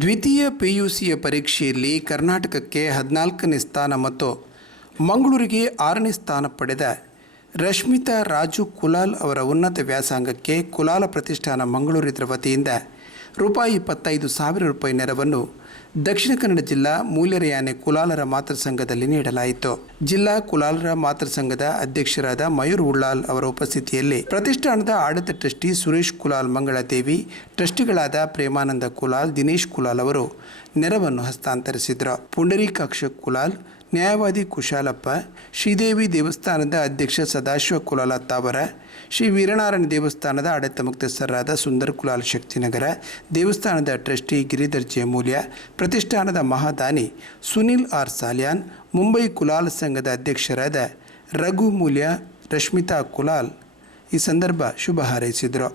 ದ್ವಿತೀಯ ಪಿಯುಸಿಯ ಪರೀಕ್ಷೆಯಲ್ಲಿ ಕರ್ನಾಟಕಕ್ಕೆ ಹದಿನಾಲ್ಕನೇ ಸ್ಥಾನ ಮತ್ತು ಮಂಗಳೂರಿಗೆ ಆರನೇ ಸ್ಥಾನ ಪಡೆದ ರಶ್ಮಿತಾ ರಾಜು ಕುಲಾಲ್ ಅವರ ಉನ್ನತ ವ್ಯಾಸಂಗಕ್ಕೆ ಕುಲಾಲ ಪ್ರತಿಷ್ಠಾನ ಮಂಗಳೂರಿದ್ರ ವತಿಯಿಂದ ರೂಪಾಯಿ ಇಪ್ಪತ್ತೈದು ಸಾವಿರ ರೂಪಾಯಿ ನೆರವನ್ನು ದಕ್ಷಿಣ ಕನ್ನಡ ಜಿಲ್ಲಾ ಮೂಲ್ಯರಯಾನೆ ಕುಲಾಲರ ಮಾತೃ ಸಂಘದಲ್ಲಿ ನೀಡಲಾಯಿತು. ಜಿಲ್ಲಾ ಕುಲಾಲರ ಮಾತೃ ಸಂಘದ ಅಧ್ಯಕ್ಷರಾದ ಮಯೂರ್ ಉಳ್ಳಾಲ್ ಅವರ ಉಪಸ್ಥಿತಿಯಲ್ಲಿ ಪ್ರತಿಷ್ಠಾನದ ಆಡಳಿತ ಟ್ರಸ್ಟಿ ಸುರೇಶ್ ಕುಲಾಲ್ ಮಂಗಳದೇವಿ, ಟ್ರಸ್ಟಿಗಳಾದ ಪ್ರೇಮಾನಂದ ಕುಲಾಲ್, ದಿನೇಶ್ ಕುಲಾಲ್ ಅವರು ನೆರವನ್ನು ಹಸ್ತಾಂತರಿಸಿದರು. ಪುಂಡರೀಕಾಕ್ಷ ಕುಲಾಲ್ ನ್ಯಾಯವಾದಿ ಕುಶಾಲಪ್ಪ, ಶ್ರೀದೇವಿ ದೇವಸ್ಥಾನದ ಅಧ್ಯಕ್ಷ ಸದಾಶಿವ ಕುಲಾಲ ತಾವರ, ಶ್ರೀ ವೀರನಾರಾಯಣ ದೇವಸ್ಥಾನದ ಆಡಳಿತ ಮುಕ್ತಸ್ಥರಾದ ಸುಂದರ್ ಕುಲಾಲ್ ಶಕ್ತಿನಗರ, ದೇವಸ್ಥಾನದ ಟ್ರಸ್ಟಿ ಗಿರಿಧರ್ ಜಯಮೂಲ್ಯ ಪ್ರತಿಷ್ಠಾನದ ಮಹಾದಾನಿ ಸುನಿಲ್ ಆರ್. ಸಾಲ್ಯಾನ್, ಮುಂಬೈ ಕುಲಾಲ್ ಸಂಘದ ಅಧ್ಯಕ್ಷರಾದ ರಘು ಮೂಲ್ಯ, ರಶ್ಮಿತಾ ಕುಲಾಲ್ ಈ ಸಂದರ್ಭ ಶುಭ ಹಾರೈಸಿದರು.